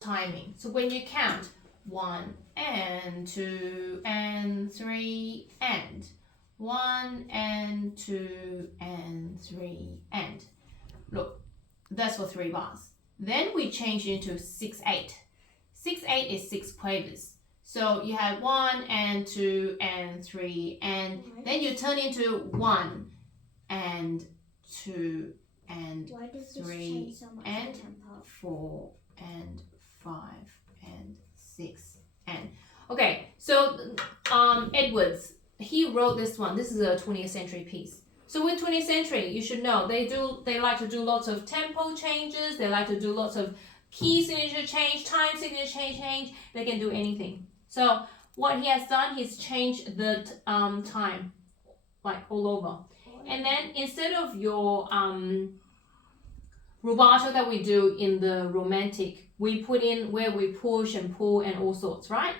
timing. So when you count 1 and 2 and 3 and 1 and 2 and 3 and look, that's for 3 bars. Then we change into 6/8. 6/8 is 6 quavers. So you have 1 and 2 and 3 and then you turn into 1 and 2 and 3 and 4 and 5 and 6 and okay. So Edwards, he wrote this one. This is a 20th century piece. So with 20th century, you should know they like to do lots of tempo changes. They like to do lots of key signature change, time signature change. They can do anything. So what he has done, he's changed the time like all over. And then instead of your rubato that we do in the romantic, we put in where we push and pull and all sorts, right?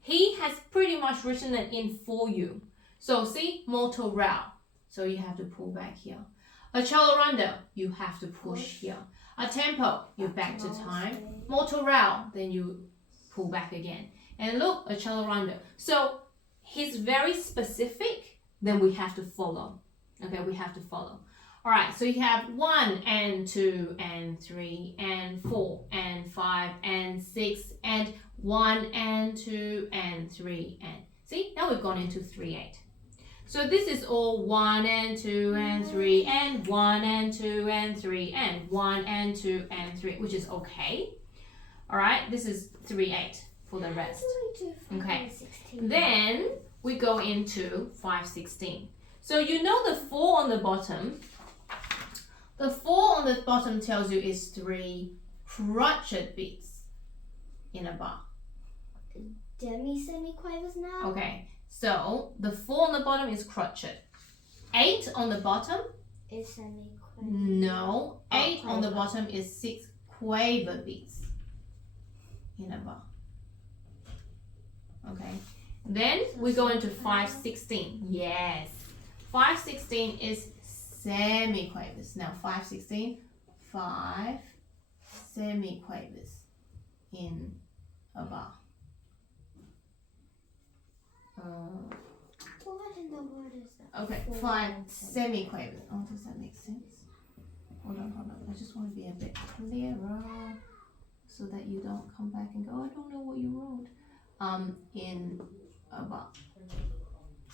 He has pretty much written it in for you. So see, molto rao. So you have to pull back here. A cialorando, you have to push here. A tempo, you back to time. Molto rao, then you pull back again. And look, a cialorando. So he's very specific, then we have to follow. Okay, we have to follow. All right, so you have 1 and 2 and 3 and 4 and 5 and 6 and 1 and 2 and 3 and see, now we've gone into 3/8. So this is all 1 and 2 and 3 and 1 and 2 and 3 and 1 and 2 and 3, which is okay. All right, this is 3/8 for the rest. Okay, then we go into 5/16. So you know the 4 on the bottom. The 4 on the bottom tells you is 3 crotchet beats in a bar. Demi-semiquavers now? Okay, so the 4 on the bottom is crotchet. 8 on the bottom Is semiquaver. no. 8 on the bottom is 6 quaver beats in a bar. Okay, then we go into 5/16. Yes, 5/16 is semiquavers. Now 5/16, 5 semiquavers in a bar. What in the world is that? Okay, 5 semiquavers. Oh, does that make sense? Hold on. I just want to be a bit clearer so that you don't come back and go, I don't know what you wrote. In a bar.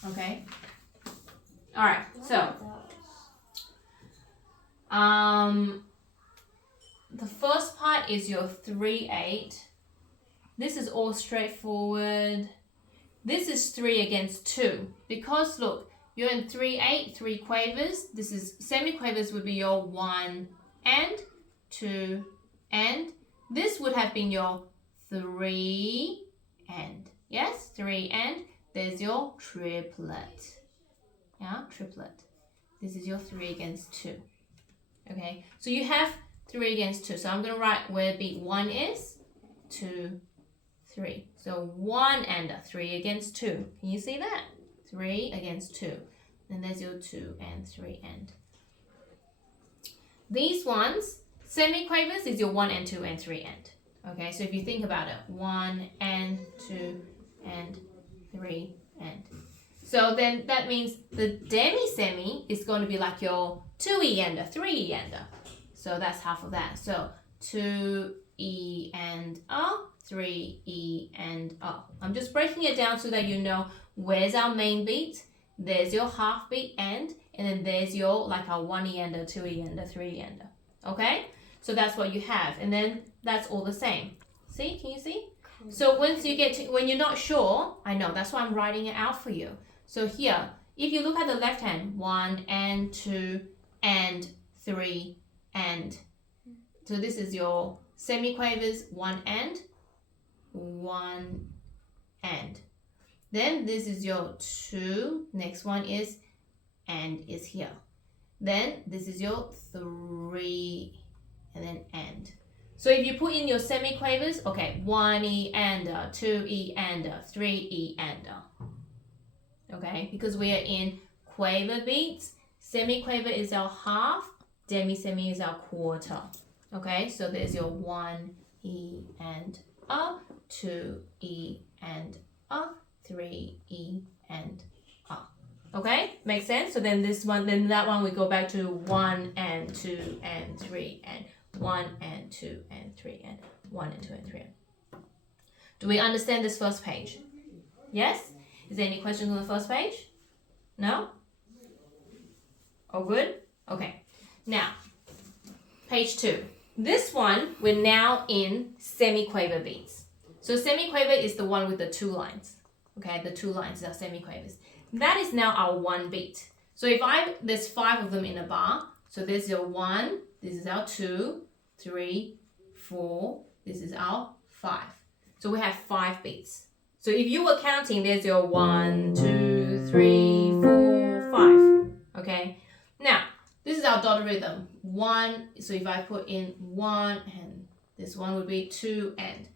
Okay. All right. So, the first part is your 3/8. This is all straightforward. This is 3 against 2 because look, you're in 3/8, 3 quavers. This is semiquavers would be your 1 and 2 and this would have been your 3 and yes, 3 and there's your triplet. Yeah, triplet. This is your 3 against 2. Okay, so you have 3 against 2. So I'm going to write where beat 1 is, 2, 3. So 1 and a 3 against 2. Can you see that? 3 against 2. Then there's your 2 and 3 and. These ones, semiquavers is your 1 and 2 and 3 and. Okay, so if you think about it, 1 and 2 and 3 and. So then that means the demi-semi is going to be like your 2E and a 3E and a. So that's half of that. So 2E and a, 3E and a. I'm just breaking it down so that you know where's our main beat. There's your half beat and then there's your like our 1E and a, 2E and a, 3E and a. Okay? So that's what you have. And then that's all the same. See? Can you see? So once you get to, when you're not sure, I know, that's why I'm writing it out for you. So here, if you look at the left hand, 1 and 2 and 3 and. So this is your semiquavers, 1 and, 1 and. Then this is your 2, next one is and is here. Then this is your 3 and then and. So if you put in your semiquavers, okay, 1E and a, 2E and a, 3E and a. Okay, because we are in quaver beats, semiquaver is our half, demi-semi is our quarter. Okay, so there's your 1E E and A, 2 E and A, 3 E and A. Okay, makes sense? So then this one, then that one we go back to 1 and 2 and 3 and 1 and 2 and 3 and 1 and 2 and 3. Do we understand this first page? Yes? Is there any questions on the first page? No? All good? Okay. Now, page 2. This one, we're now in semiquaver beats. So semiquaver is the one with the 2 lines. Okay, the 2 lines are semiquavers. That is now our 1 beat. So if there's 5 of them in a bar. So there's your 1, this is our 2, 3, 4, this is our 5. So we have 5 beats. So if you were counting, there's your 1, 2, 3, 4, 5. Okay. Now, this is our dotted rhythm. 1, so if I put in 1 and this one would be 2 and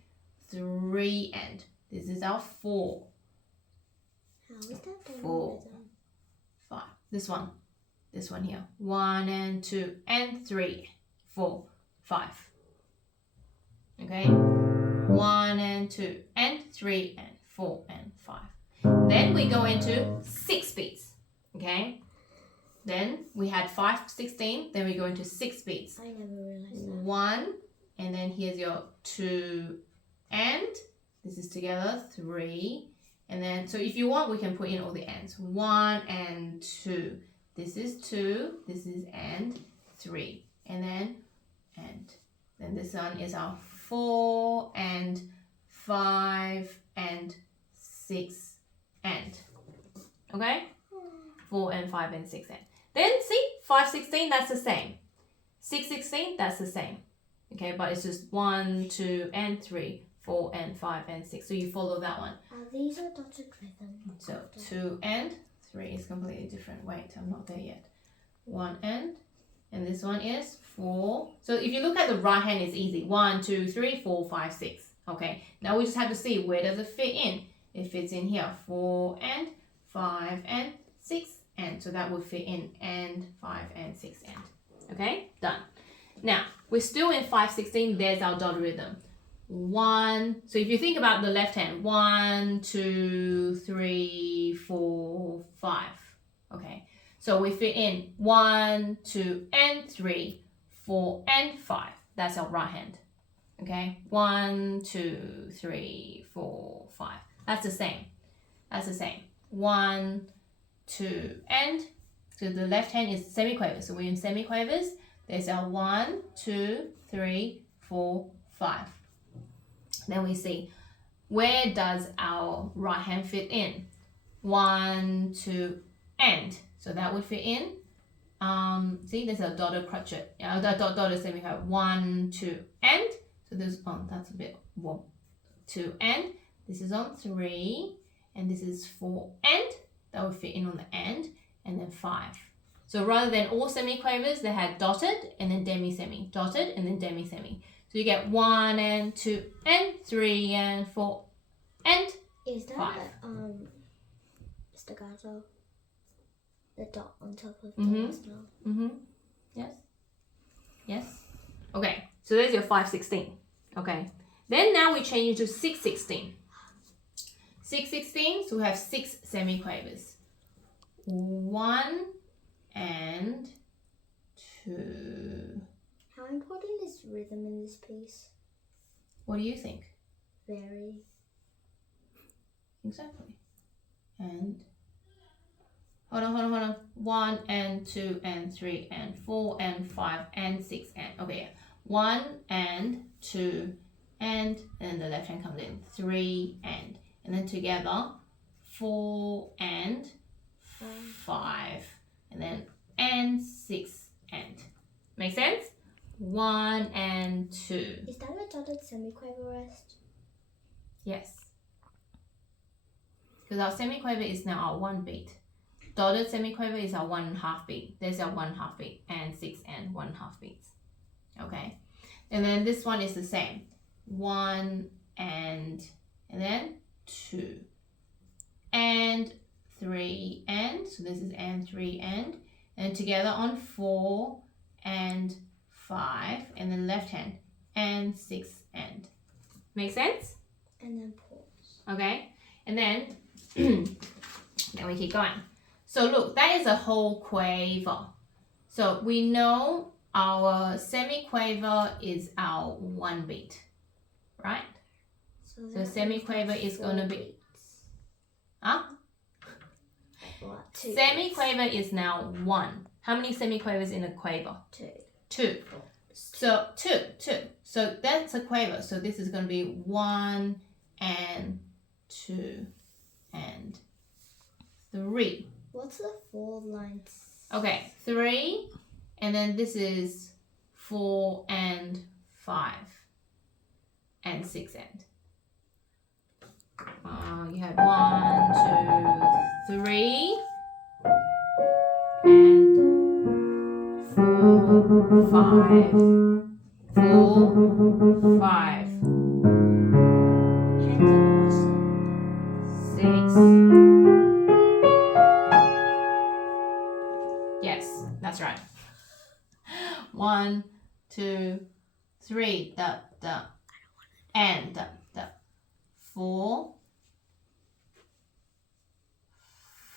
3 and this is our 4. How is that dotted 4, rhythm? 5. This one here. 1 and 2 and 3, 4, 5. Okay. 1 and 2 and 3 and 4 and 5. Then we go into 6 beats. Okay. Then we had 5, 16. Then we go into 6 beats. I never realized that. 1, and then here's your 2 and this is together 3, and then so if you want we can put in all the ands. 1 and 2. This is 2. This is and 3, and then this one is our 4 and 5 and 6 and. Okay. 4 and 5 and 6 and. Then see 5, 16, that's the same. 6, 16, that's the same. Okay, but it's just 1, 2 and 3, 4 and 5 and 6. So you follow that one. These are dotted rhythm. So 2 and 3 is completely different. Wait, I'm not there yet. 1 and this one is 4. So if you look at the right hand, it's easy. 1, 2, 3, 4, 5, 6. Okay, now we just have to see where does it fit in. It fits in here. 4 and 5 and 6 and. So that would fit in and 5 and 6 and. Okay, done. Now, we're still in 5, 16. There's our dotted rhythm. 1, so if you think about the left hand, 1, 2, 3, 4, 5. Okay, so we fit in 1, 2, and 3, 4, and 5. That's our right hand. Okay, 1, 2, 3, 4, 5. That's the same. That's the same. 1, 2, and so the left hand is semiquavers. So we're in semiquavers. There's our 1, 2, 3, 4, 5. Then we see where does our right hand fit in? 1, 2, and. So that would fit in. See, there's a dotted crotchet. Dotted semiquaver. 1, 2, and. So this that's a bit 1, 2, and. This is on 3, and this is 4, and. That would fit in on the end, and then 5. So rather than all semiquavers, they had dotted and then demi-semi, dotted and then demi-semi. So you get 1 and 2 and 3 and 4 and Is that 5. staccato? The dot on top of the style? Yes. Yes. Okay. So there's your 5, 16. Okay. Then now we change to 6, 16. 6, 16. So we have 6 semiquavers. 1 and 2. How important is rhythm in this piece? What do you think? Very. Exactly. And hold on. 1 and 2 and 3 and 4 and 5 and 6 and. Okay, yeah. 1 and 2 and then the left hand comes in. 3 and then together 4 and 5 and then and 6 and. Make sense? 1 and 2. Is that a dotted semiquaver rest? Yes. Because our semiquaver is now our 1 beat. Dotted semiquaver is our 1.5 beat. There's our 1.5 beat and 6 and 1.5 beats. Okay. And then this one is the same. 1 and then 2 and 3 and. So this is and 3 and together on 4 and 5 and then left hand and 6 end. Make sense? And then pause. Okay, and then then we keep going. So look, that is a whole quaver. So we know our semiquaver is our 1 beat, right? So semiquaver is going to be, huh? What? Semiquaver is now 1. How many semiquavers in a quaver? 2. 2. So 2. So that's a quaver. So this is going to be 1 and 2 and 3. What's the 4 lines? Okay, 3, and then this is 4 and 5 and 6 end. You have 1, 2, 3 and 4, 5, 4, 5, Hands across 6. Yes, that's right. 1, 2, 3, and 4,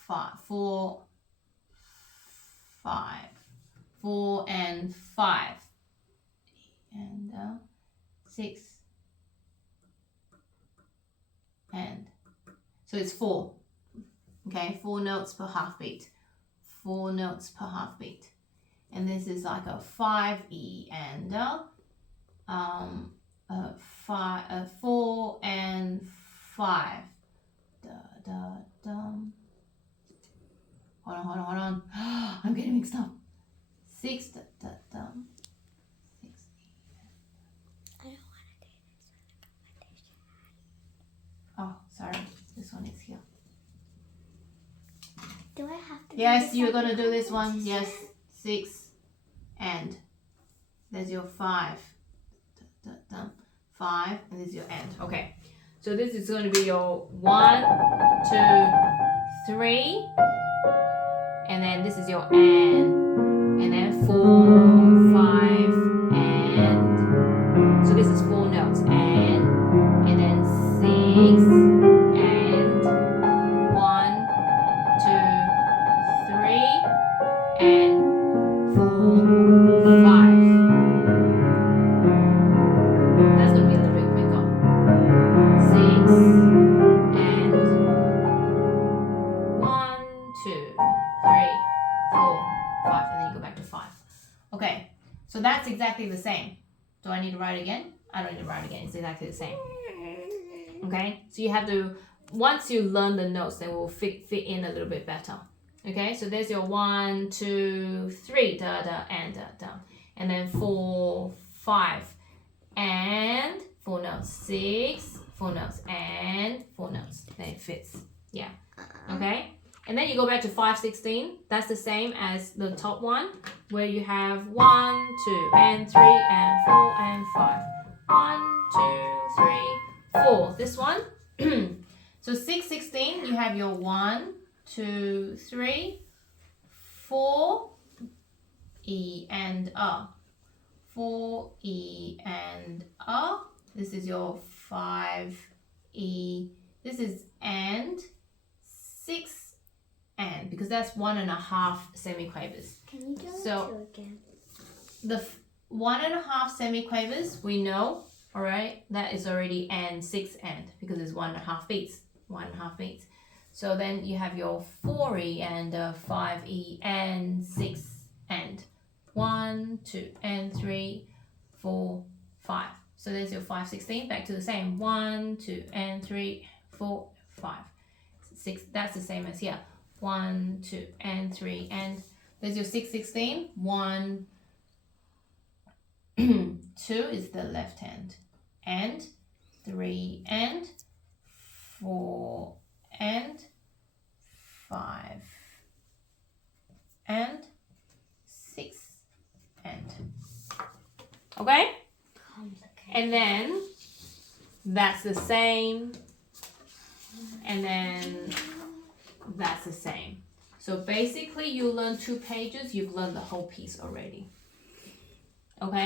5, 4, 5, 4 and 5, and 6, and so it's 4. Okay, 4 notes per half beat. 4 notes per half beat, and this is like a 5E and 4 and 5. Hold on. I'm getting mixed up. 6 6. I don't want to do this one. Oh, sorry. This one is here. Do I have to? Yes, you're gonna do this one. Yes, 6 and there's your 5. 5 and this is your end. Okay, so this is going to be your 1, 2, 3, and then this is your and then 4, 5, and so this is 4 notes and then 6 and 1, 2, 3 and 4, 5. That's gonna be a little bit quicker. 6 and 1, 2, 3, 4, 5, and then you go back to 5. Okay, so that's exactly the same. Do I need to write again? I don't need to write again. It's exactly the same. Okay, so you have to, once you learn the notes, then we'll fit in a little bit better. Okay, so there's your 1, 2, 3, and then 4, 5, and 4 notes, 6, 4 notes, and 4 notes. Then it fits. Yeah. Okay. And then you go back to 5/16. That's the same as the top one, where you have 1, 2, and 3, and 4, and 5. 1, 2, 3, 4. This one. So 6/16, you have your 1, 2, 3, 4, E and A. 4, E and A. This is your 5, E. This is and 6 and, because that's 1.5 semiquavers. Can you do So, it again? The 1.5 semiquavers, we know, all right, that is already and 6 and, because it's 1.5 beats. 1.5 beats. So then you have your 4E and 5E and 6 and 1, 2, and 3, 4, 5. So there's your 5/16. Back to the same. 1, 2, and 3, 4, 5, 6. That's the same as here. 1, 2, and 3, and there's your 6/16. 1, 2 is the left hand, and 3 and 4 and 5 and 6 and. Okay? And then that's the same, and then that's the same. So basically you learn 2 pages, you've learned the whole piece already. Okay?